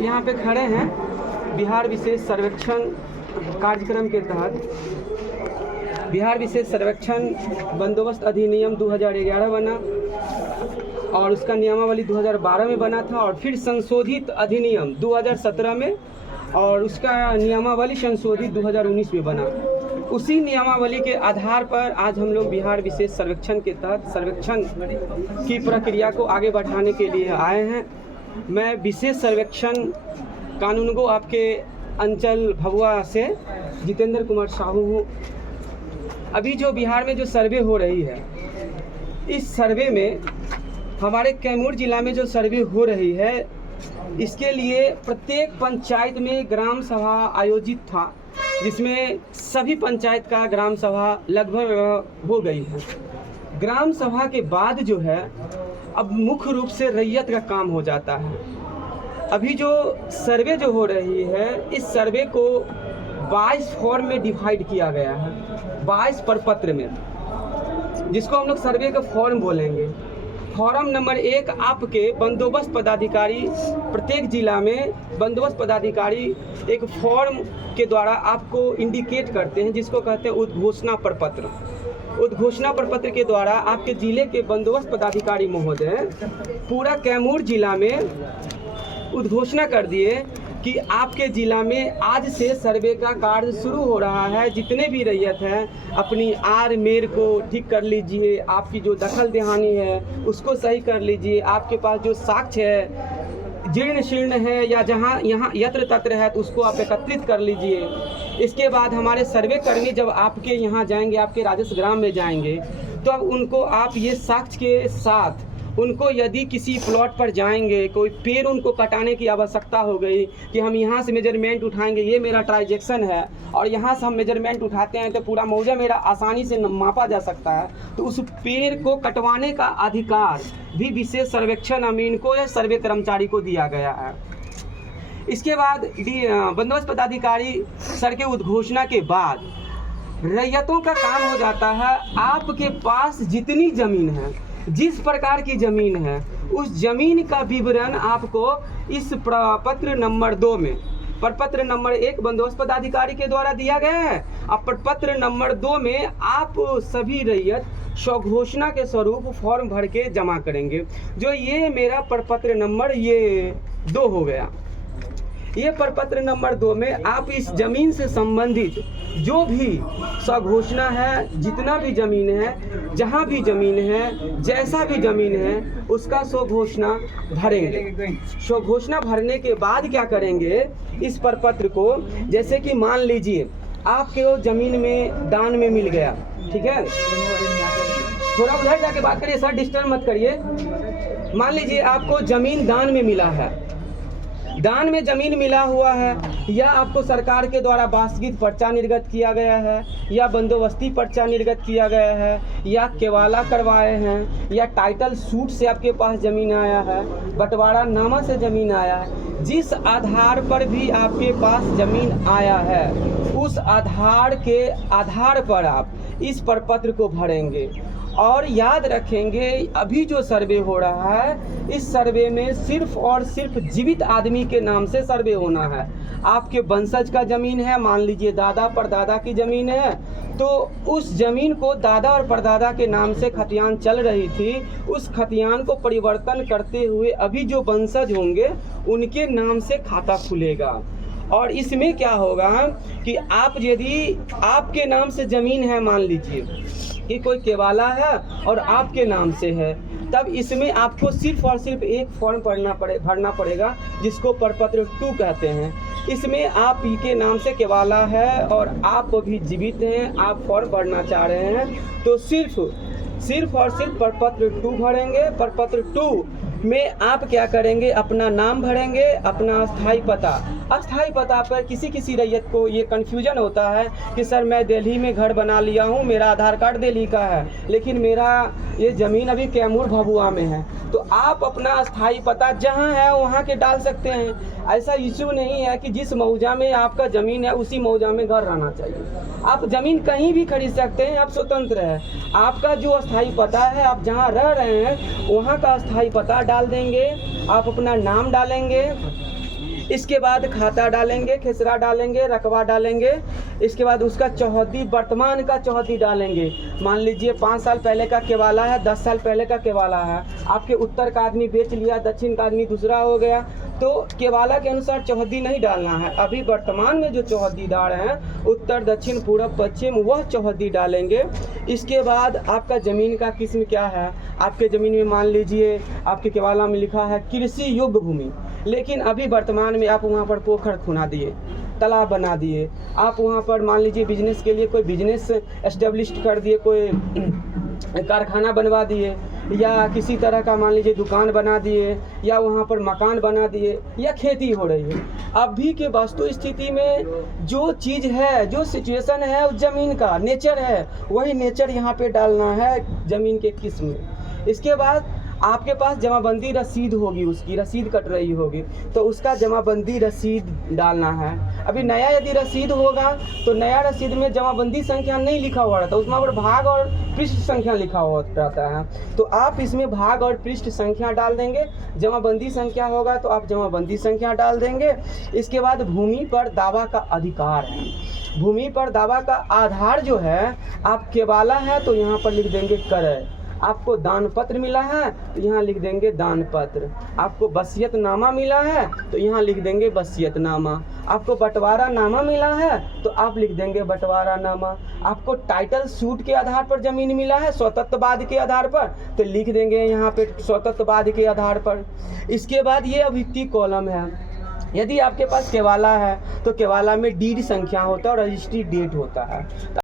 यहाँ पे खड़े हैं बिहार विशेष सर्वेक्षण कार्यक्रम के तहत। बिहार विशेष सर्वेक्षण बंदोबस्त अधिनियम 2011 बना और उसका नियमावली 2012 में बना था और फिर संशोधित अधिनियम 2017 में और उसका नियमावली संशोधित 2019 में बना। उसी नियमावली के आधार पर आज हम लोग बिहार विशेष सर्वेक्षण के तहत सर्वेक्षण की प्रक्रिया को आगे बढ़ाने के लिए आए हैं। मैं विशेष सर्वेक्षण कानूनगो आपके अंचल भभुआ से जितेंद्र कुमार साहू हूँ। अभी जो बिहार में जो सर्वे हो रही है, इस सर्वे में हमारे कैमूर जिला में जो सर्वे हो रही है, इसके लिए प्रत्येक पंचायत में ग्राम सभा आयोजित था, जिसमें सभी पंचायत का ग्राम सभा लगभग हो गई है। ग्राम सभा के बाद जो है अब मुख्य रूप से रैयत का काम हो जाता है। अभी जो सर्वे जो हो रही है, इस सर्वे को 22 फॉर्म में डिवाइड किया गया है, 22 प्रपत्र में, जिसको हम लोग सर्वे का फॉर्म बोलेंगे। फॉर्म नंबर 1 आपके बंदोबस्त पदाधिकारी, प्रत्येक जिला में बंदोबस्त पदाधिकारी एक फॉर्म के द्वारा आपको इंडिकेट करते हैं, जिसको कहते हैं उद्घोषणा प्रपत्र। उद्घोषणा प्रपत्र के द्वारा आपके जिले के बंदोबस्त पदाधिकारी महोदय पूरा कैमूर जिला में उद्घोषणा कर दिए कि आपके जिला में आज से सर्वे का कार्य शुरू हो रहा है। जितने भी रैयत हैं अपनी आर मेर को ठीक कर लीजिए, आपकी जो दखल दहानी है उसको सही कर लीजिए, आपके पास जो साक्ष्य है जीर्ण शीर्ण है या जहाँ यहाँ यत्र तत्र है तो उसको आप एकत्रित कर लीजिए। इसके बाद हमारे सर्वे कर्मी जब आपके यहाँ जाएंगे, आपके राजस्व ग्राम में जाएंगे, तो अब उनको आप ये साक्ष्य के साथ उनको यदि किसी प्लॉट पर जाएंगे, कोई पेड़ उनको कटाने की आवश्यकता हो गई कि हम यहाँ से मेजरमेंट उठाएंगे, ये मेरा ट्रांजैक्शन है और यहाँ से हम मेजरमेंट उठाते हैं तो पूरा मौजा मेरा आसानी से मापा जा सकता है, तो उस पेड़ को कटवाने का अधिकार भी विशेष सर्वेक्षण अमीन को या सर्वे कर्मचारी को दिया गया है। इसके बाद बंदोबस्त पदाधिकारी सर के उद्घोषणा के बाद रैयतों का काम हो जाता है। आपके पास जितनी ज़मीन है, जिस प्रकार की ज़मीन है, उस ज़मीन का विवरण आपको इस प्रपत्र नंबर 2 में, प्रपत्र नंबर 1 बंदोबस्त पदाधिकारी के द्वारा दिया गया है। अब प्रपत्र नंबर 2 में आप सभी रैयत स्वघोषणा के स्वरूप फॉर्म भर के जमा करेंगे। जो ये मेरा प्रपत्र नंबर ये 2 हो गया। ये प्रपत्र नंबर 2 में आप इस जमीन से संबंधित जो भी स्वघोषणा है, जितना भी ज़मीन है, जहाँ भी ज़मीन है, जैसा भी ज़मीन है, उसका स्वघोषणा भरेंगे। स्वघोषणा भरने के बाद क्या करेंगे, इस प्रपत्र को, जैसे कि मान लीजिए आपके ज़मीन में दान में मिल गया, ठीक है, थोड़ा उधर जाके बात करिए सर, डिस्टर्ब मत करिए। मान लीजिए आपको ज़मीन दान में मिला है, दान में ज़मीन मिला हुआ है, या आपको सरकार के द्वारा वास्तविक पर्चा निर्गत किया गया है, या बंदोबस्ती पर्चा निर्गत किया गया है, या केवाला करवाए हैं, या टाइटल सूट से आपके पास ज़मीन आया है, बंटवारा नामा से ज़मीन आया है। जिस आधार पर भी आपके पास ज़मीन आया है, उस आधार के आधार पर आप इस प्रपत्र को भरेंगे। और याद रखेंगे, अभी जो सर्वे हो रहा है, इस सर्वे में सिर्फ और सिर्फ जीवित आदमी के नाम से सर्वे होना है। आपके वंशज का ज़मीन है, मान लीजिए दादा परदादा की ज़मीन है, तो उस ज़मीन को दादा और परदादा के नाम से खतियान चल रही थी, उस खतियान को परिवर्तन करते हुए अभी जो वंशज होंगे उनके नाम से खाता खुलेगा। और इसमें क्या होगा कि आप यदि आपके नाम से ज़मीन है, मान लीजिए कि कोई केवाला है और आपके नाम से है, तब इसमें आपको सिर्फ और सिर्फ एक फॉर्म भरना पड़ेगा, जिसको प्रपत्र 2 कहते हैं। इसमें आप के नाम से केवाला है और आप भी जीवित हैं, आप फॉर्म भरना चाह रहे हैं, तो सिर्फ और सिर्फ प्रपत्र 2 भरेंगे। प्रपत्र 2 में आप क्या करेंगे, अपना नाम भरेंगे, अपना अस्थाई पता। अस्थाई पता पर किसी रैयत को ये कन्फ्यूजन होता है कि सर मैं दिल्ली में घर बना लिया हूँ, मेरा आधार कार्ड दिल्ली का है, लेकिन मेरा ये ज़मीन अभी कैमूर भभुआ में है, तो आप अपना अस्थाई पता जहाँ है वहाँ के डाल सकते हैं। ऐसा इशू नहीं है कि जिस मौजा में आपका ज़मीन है उसी मौजा में घर रहना चाहिए। आप ज़मीन कहीं भी खरीद सकते हैं, आप स्वतंत्र हैं। आपका जो अस्थाई पता है, आप जहाँ रह रहे हैं वहाँ का अस्थाई पता डाल देंगे, आप अपना नाम डालेंगे, इसके बाद खाता डालेंगे, खेसरा डालेंगे, रकबा डालेंगे। इसके बाद उसका चौहद्दी, वर्तमान का चौहद्दी डालेंगे। मान लीजिए 5 साल पहले का केवाला है, 10 साल पहले का केवाला है, आपके उत्तर का आदमी बेच लिया, दक्षिण का आदमी दूसरा हो गया, तो केवाला के अनुसार चौहद्दी नहीं डालना है। अभी वर्तमान में जो चौहद्दीदार हैं, उत्तर, दक्षिण, पूरब, पश्चिम, वह चौहद्दी डालेंगे। इसके बाद आपका ज़मीन का किस्म क्या है। आपके ज़मीन में मान लीजिए आपके केवाला में लिखा है कृषि योग्य भूमि, लेकिन अभी वर्तमान में आप वहाँ पर पोखर खुना दिए, तालाब बना दिए, आप वहाँ पर मान लीजिए बिजनेस के लिए कोई बिजनेस एस्टेब्लिश कर दिए, कोई कारखाना बनवा दिए, या किसी तरह का मान लीजिए दुकान बना दिए, या वहाँ पर मकान बना दिए, या खेती हो रही है। अभी के वास्तु स्थिति में जो चीज़ है, जो सिचुएशन है उस ज़मीन का नेचर है, वही नेचर यहाँ पे डालना है ज़मीन के किस्म में। इसके बाद आपके पास जमाबंदी रसीद होगी, उसकी रसीद कट रही होगी, तो उसका जमाबंदी रसीद डालना है। अभी नया यदि रसीद होगा तो नया रसीद में जमाबंदी संख्या नहीं लिखा हुआ रहता, उसमें पर भाग और पृष्ठ संख्या लिखा हुआ रहता है। तो आप इसमें भाग और पृष्ठ संख्या डाल देंगे। जमाबंदी संख्या होगा तो आप जमाबंदी संख्या डाल देंगे। इसके बाद भूमि पर दावा का अधिकार है। भूमि पर दावा का आधार जो है, आप केवाला है तो यहाँ पर लिख देंगे क्रय। आपको दान पत्र मिला है तो यहाँ लिख देंगे दान पत्र। आपको वसीयतनामा मिला है तो यहाँ लिख देंगे वसीयतनामा। आपको बंटवारा नामा मिला है तो आप लिख देंगे बंटवारा नामा। आपको टाइटल सूट के आधार पर ज़मीन मिला है, स्वतंत्रवाद के आधार पर, तो लिख देंगे यहाँ पे स्वतंत्रवाद के आधार पर। इसके बाद ये अभिव्यक्ति कॉलम है। यदि आपके पास केवाला है तो केवाला में डीड संख्या होता है और रजिस्ट्री डेट होता है।